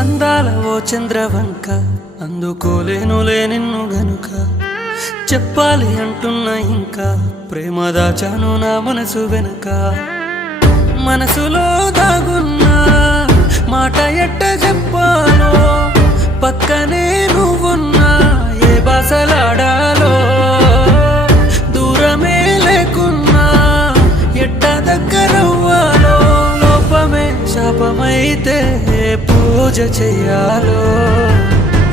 అందాల ఓ చంద్రవంక అందుకోలేనులే నిన్ను గనుక చెప్పాలి అంటున్నా ఇంకా ప్రేమ దాచాను నా మనసు వెనుక మనసులో దాగున్నా మాట ఎట్ట చెప్పాలో పక్కనే నువ్వున్నా ఏ బాసలాడాలో దూరమే లేకున్నా ఎట్ట దగ్గరవ్వాలో లోపమే శాపమైతే పూజ చెయ్యాలో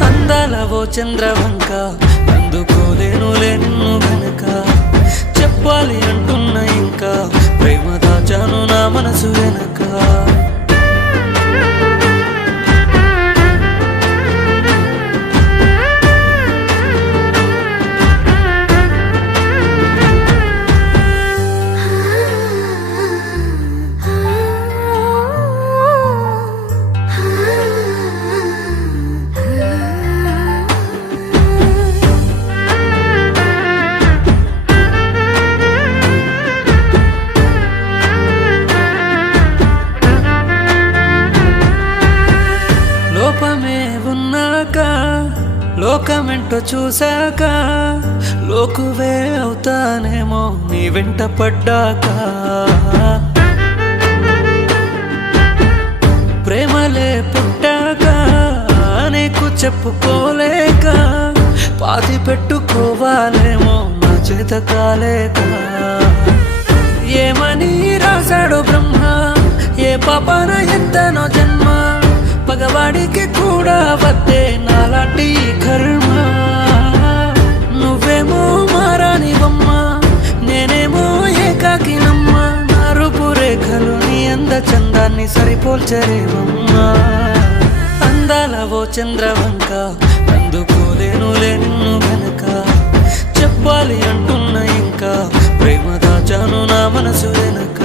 అందాల ఓ చంద్రవంక అందుకోలేనులే నిన్ను వెనుక చెప్పాలి అంటున్నా ఇంకా ప్రేమ దాచాను నా మనసు వెనుక లోపమే ఉన్నాక లోకమెంటో చూశాక లోకువే అవుతానేమో నీ వెంట పడ్డాక ప్రేమలే పుట్టాక నీకు చెప్పుకోలేక పాతి పెట్టుకోవాలేమో నా చేత కాలేక ఏమని రాశాడు బ్రహ్మ ఏ పాపన ఎంతనో జన్మ పగవాడికి కూడా వద్దే నాలాంటి కర్మ నువ్వేమో మారానివమ్మ నేనేమో ఏకాకినమ్మ నా రూపురేఖలు నీ అంద చందాన్ని సరిపోల్చరేవమ్మా అందాల ఓ చంద్రవంక అందుకోలేనులే నిన్ను వెనుక చెప్పాలి అంటున్నా ఇంకా ప్రేమ దాచాను నా మనసు వెనుక